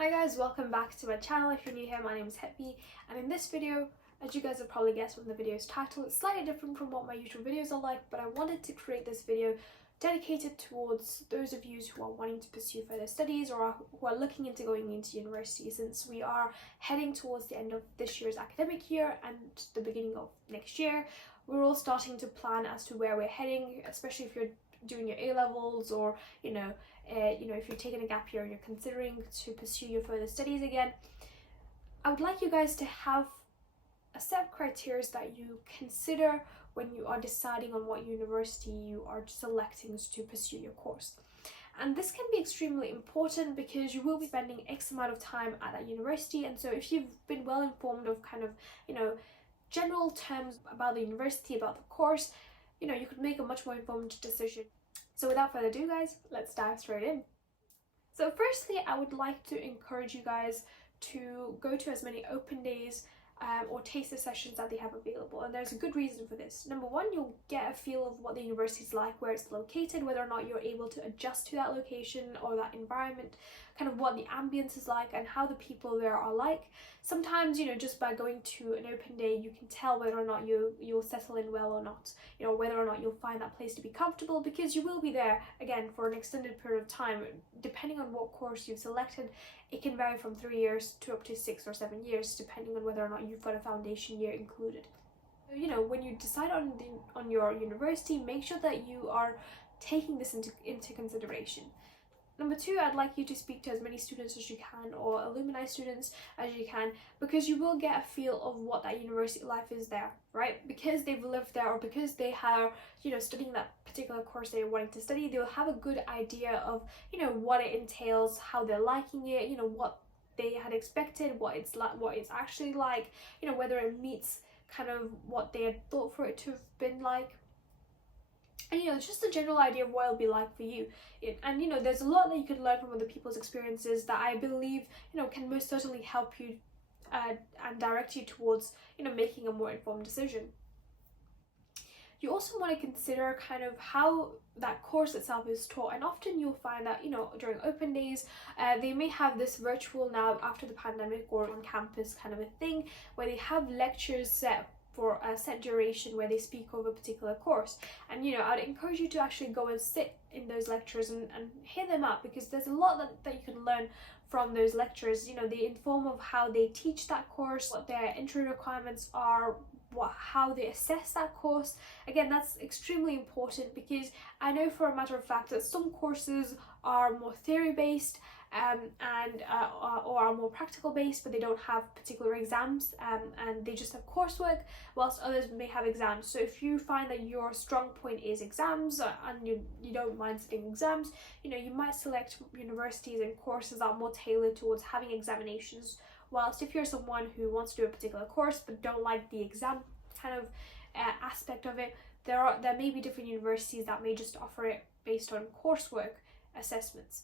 Hi guys, welcome back to my channel. If you're new here, my name is Hetvi, and in this video, as you guys have probably guessed from the video's title, it's slightly different from what my usual videos are like, but I wanted to create this video dedicated towards those of you who are wanting to pursue further studies or who are looking into going into university, since we are heading towards the end of this year's academic year and the beginning of next year. We're all starting to plan as to where we're heading, especially if you're doing your A-levels or if you're taking a gap year and you're considering to pursue your further studies again. I would like you guys to have a set of criteria that you consider when you are deciding on what university you are selecting to pursue your course. And this can be extremely important because you will be spending X amount of time at that university, and so if you've been well informed of general terms about the university, about the course, you could make a much more informed decision. So without further ado guys, let's dive straight in. So firstly, I would like to encourage you guys to go to as many open days or taster sessions that they have available, and there's a good reason for this. Number one, you'll get a feel of what the university is like, where it's located, whether or not you're able to adjust to that location or that environment, kind of what the ambience is like and how the people there are like. Sometimes, just by going to an open day, you can tell whether or not you'll settle in well or not, whether or not you'll find that place to be comfortable, because you will be there again for an extended period of time. Depending on what course you've selected, it can vary from 3 years to up to 6 or 7 years, depending on whether or not you've got a foundation year included. When you decide on your university, make sure that you are taking this into consideration. Number two, I'd like you to speak to as many students as you can, or alumni students as you can, because you will get a feel of what that university life is there, right? Because they've lived there, or because they are, studying that particular course they're wanting to study, they'll have a good idea of, what it entails, how they're liking it, what they had expected, what it's like, what it's actually like, whether it meets kind of what they had thought for it to have been like. And just a general idea of what it'll be like for you. And there's a lot that you can learn from other people's experiences that I believe can most certainly help you and direct you towards making a more informed decision. You also want to consider kind of how that course itself is taught, and often you'll find that during open days they may have this virtual, now after the pandemic, or on campus kind of a thing, where they have lectures set for a set duration where they speak of a particular course. And I'd encourage you to actually go and sit in those lectures and hear them out, because there's a lot that you can learn from those lectures. They inform of how they teach that course, what their entry requirements are, how they assess that course. Again, that's extremely important, because I know for a matter of fact that some courses are more theory based or are more practical based, but they don't have particular exams, and they just have coursework, whilst others may have exams. So if you find that your strong point is exams, and you don't mind sitting exams, you might select universities and courses that are more tailored towards having examinations. Whilst if you're someone who wants to do a particular course but don't like the exam kind of aspect of it, there may be different universities that may just offer it based on coursework assessments.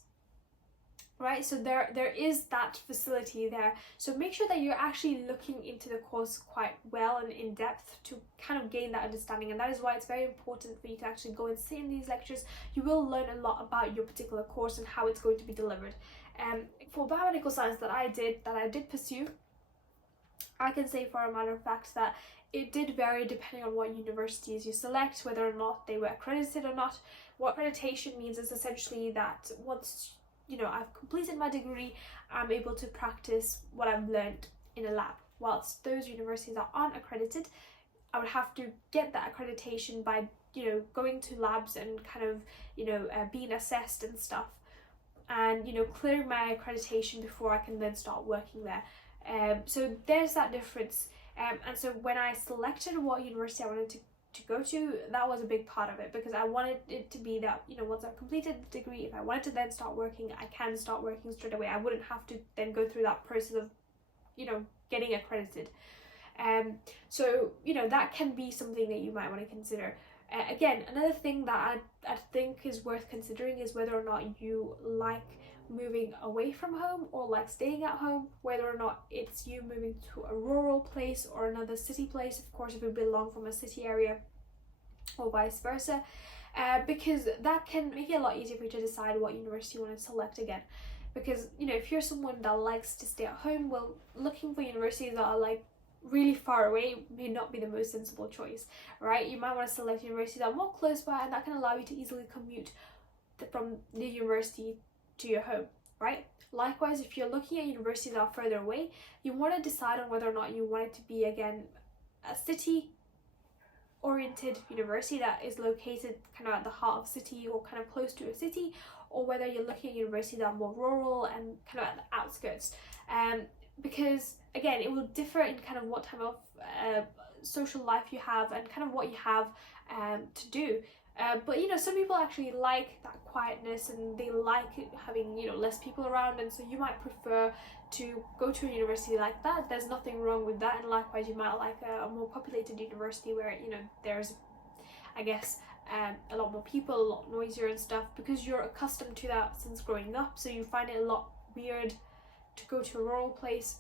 Right, so there is that facility there. So make sure that you're actually looking into the course quite well and in depth to kind of gain that understanding, and that is why it's very important for you to actually go and sit in these lectures. You will learn a lot about your particular course and how it's going to be delivered. For biomedical science that I did pursue, I can say for a matter of fact that it did vary depending on what universities you select, whether or not they were accredited or not. What accreditation means is essentially that once I've completed my degree, I'm able to practice what I've learned in a lab. Whilst those universities that aren't accredited, I would have to get that accreditation by going to labs and kind of being assessed and stuff, and clearing my accreditation before I can then start working there. So there's that difference, and so when I selected what university I wanted to go to, that was a big part of it, because I wanted it to be that once I've completed the degree, if I wanted to then start working, I can start working straight away. I wouldn't have to then go through that process of getting accredited. So that can be something that you might want to consider. Again, another thing that I think is worth considering is whether or not you like moving away from home or like staying at home, whether or not it's you moving to a rural place or another city place, of course if you belong from a city area, or vice versa, because that can make it a lot easier for you to decide what university you want to select again. because, you know, if you're someone that likes to stay at home, well, looking for universities that are like really far away may not be the most sensible choice, right? You might want to select universities that are more close by, and that can allow you to easily commute from the university to your home, right? Likewise, if you're looking at universities that are further away, you want to decide on whether or not you want it to be, again, a city oriented university that is located kind of at the heart of a city or kind of close to a city, or whether you're looking at universities that are more rural and kind of at the outskirts, because again, it will differ in kind of what type of social life you have and kind of what you have to do. But you know, some people actually like that quietness and they like having, you know, less people around, and so you might prefer to go to a university like that. There's nothing wrong with that. And likewise, you might like a more populated university where, you know, there's, I guess, a lot more people, a lot noisier and stuff, because you're accustomed to that since growing up, so you find it a lot weird to go to a rural place.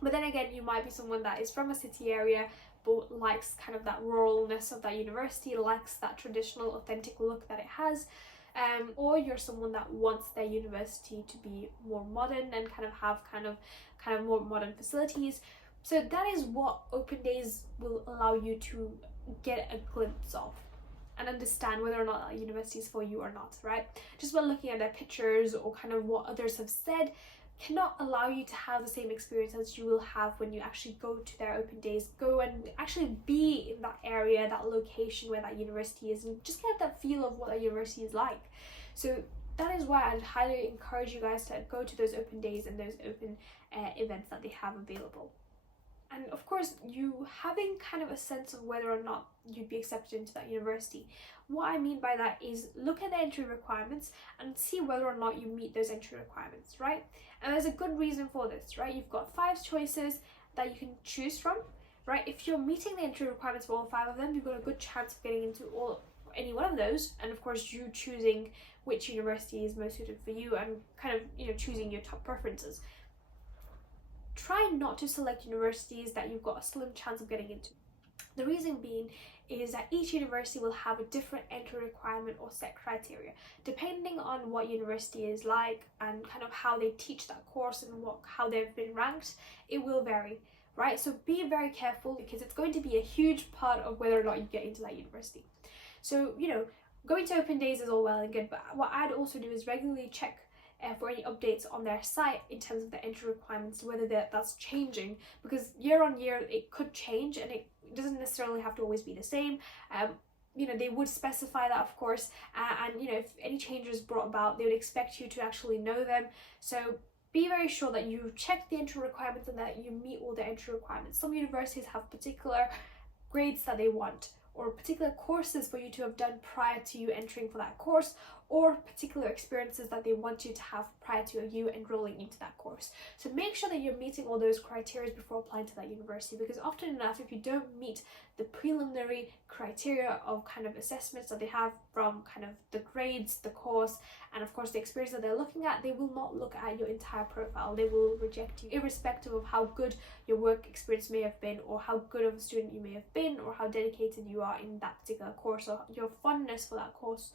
But then again, you might be someone that is from a city area but likes kind of that ruralness of that university, likes that traditional authentic look that it has, or you're someone that wants their university to be more modern and kind of have kind of more modern facilities. So that is what open days will allow you to get a glimpse of and understand whether or not that university is for you or not, right? Just by looking at their pictures or kind of what others have said cannot allow you to have the same experience as you will have when you actually go to their open days, go and actually be in that area, that location where that university is, and just get that feel of what that university is like. So that is why I'd highly encourage you guys to go to those open days and those open events that they have available. And of course, you having kind of a sense of whether or not you'd be accepted into that university. What I mean by that is look at the entry requirements and see whether or not you meet those entry requirements, right? And there's a good reason for this, right? You've got 5 choices that you can choose from, right? If you're meeting the entry requirements for all 5 of them, you've got a good chance of getting into any one of those, and of course you choosing which university is most suited for you and kind of, you know, choosing your top preferences. Try not to select universities that you've got a slim chance of getting into. The reason being is that each university will have a different entry requirement or set criteria. Depending on what university is like and kind of how they teach that course and how they've been ranked, it will vary, right? So be very careful, because it's going to be a huge part of whether or not you get into that university. So, you know, going to open days is all well and good, but what I'd also do is regularly check for any updates on their site in terms of the entry requirements, whether that's changing, because year on year it could change and it doesn't necessarily have to always be the same. You know, they would specify that, of course, and you know, if any changes brought about, they would expect you to actually know them. So be very sure that you check the entry requirements and that you meet all the entry requirements. Some universities have particular grades that they want, or particular courses for you to have done prior to you entering for that course, or particular experiences that they want you to have prior to you enrolling into that course. So make sure that you're meeting all those criteria before applying to that university, because often enough, if you don't meet the preliminary criteria of kind of assessments that they have from kind of the grades, the course, and of course the experience that they're looking at, they will not look at your entire profile. They will reject you, irrespective of how good your work experience may have been, or how good of a student you may have been, or how dedicated you are in that particular course, or your fondness for that course.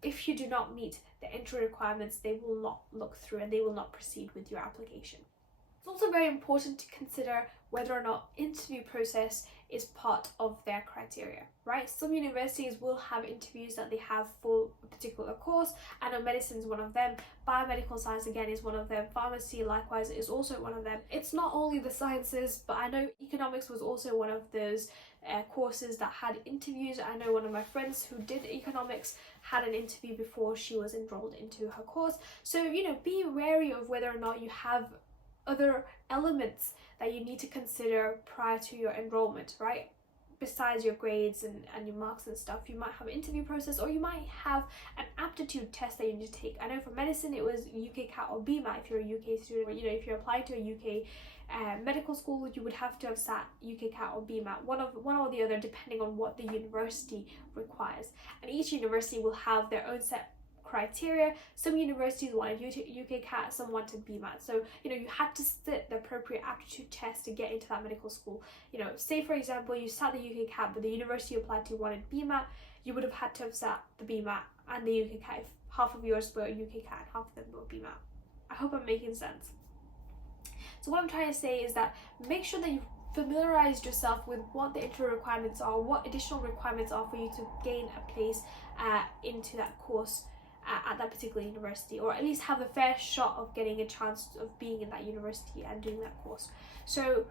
If you do not meet the entry requirements, they will not look through and they will not proceed with your application. It's also very important to consider whether or not interview process is part of their criteria, right? Some universities will have interviews that they have for a particular course. I know medicine is one of them, biomedical science again is one of them, pharmacy likewise is also one of them. It's not only the sciences, but I know economics was also one of those courses that had interviews. I know one of my friends who did economics had an interview before she was enrolled into her course. So, you know, be wary of whether or not you have other elements that you need to consider prior to your enrollment, right? Besides your grades and your marks and stuff, you might have an interview process, or you might have an aptitude test that you need to take. I know for medicine it was UKCAT or BMAT if you're a UK student, or, you know, if you're applying to a UK medical school, you would have to have sat UKCAT or BMAT, one or the other, depending on what the university requires. And each university will have their own set criteria. Some universities wanted UKCAT, some wanted BMAT. So, you know, you had to sit the appropriate aptitude test to get into that medical school. You know, say for example, you sat the UKCAT, but the university you applied to wanted BMAT, you would have had to have sat the BMAT and the UKCAT if half of yours were UKCAT and half of them were BMAT. I hope I'm making sense. So what I'm trying to say is that make sure that you familiarize yourself with what the intro requirements are, what additional requirements are for you to gain a place into that course at that particular university, or at least have a fair shot of getting a chance of being in that university and doing that course. So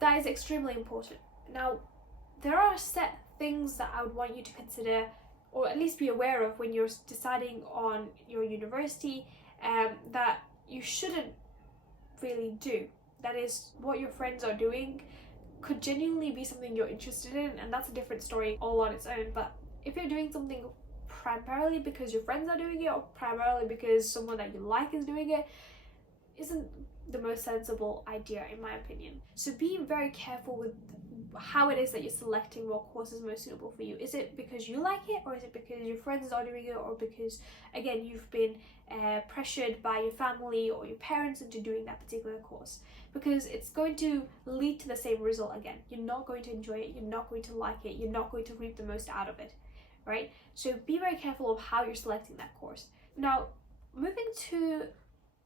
that is extremely important. Now, there are set things that I would want you to consider, or at least be aware of, when you're deciding on your university that you shouldn't really do. That is, what your friends are doing could genuinely be something you're interested in, and that's a different story all on its own. But if you're doing something primarily because your friends are doing it, or primarily because someone that you like is doing it, isn't the most sensible idea, in my opinion. So be very careful with how it is that you're selecting what course is most suitable for you. Is it because you like it, or is it because your friends are doing it, or because, again, you've been pressured by your family or your parents into doing that particular course? Because it's going to lead to the same result again. You're not going to enjoy it, you're not going to like it, you're not going to reap the most out of it, right? So be very careful of how you're selecting that course. Now, moving to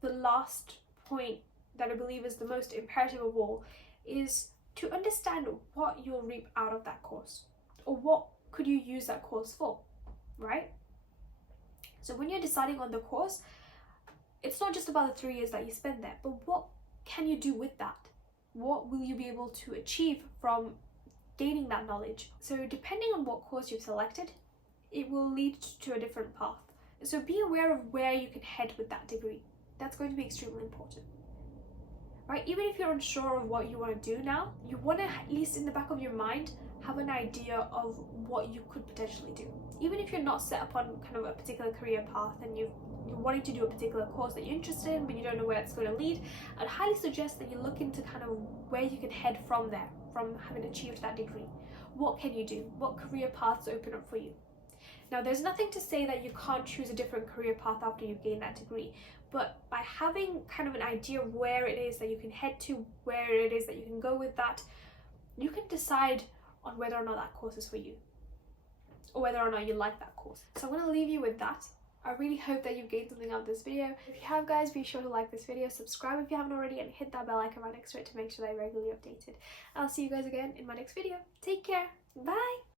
the last point that I believe is the most imperative of all, is to understand what you'll reap out of that course, or what could you use that course for, right? So when you're deciding on the course, it's not just about the 3 years that you spend there, but what can you do with that? What will you be able to achieve from gaining that knowledge? So depending on what course you've selected, it will lead to a different path. So be aware of where you can head with that degree. That's going to be extremely important, right? Even if you're unsure of what you want to do now, you want to, at least in the back of your mind, have an idea of what you could potentially do. Even if you're not set upon kind of a particular career path, and you're wanting to do a particular course that you're interested in, but you don't know where it's going to lead, I'd highly suggest that you look into kind of where you can head from there, from having achieved that degree. What can you do? What career paths open up for you? Now, there's nothing to say that you can't choose a different career path after you've gained that degree, but by having kind of an idea of where it is that you can head to, where it is that you can go with that, you can decide on whether or not that course is for you, or whether or not you like that course. So I'm going to leave you with that. I really hope that you've gained something out of this video. If you have, guys, be sure to like this video, subscribe if you haven't already, and hit that bell icon right next to it to make sure that you're regularly updated. I'll see you guys again in my next video. Take care. Bye.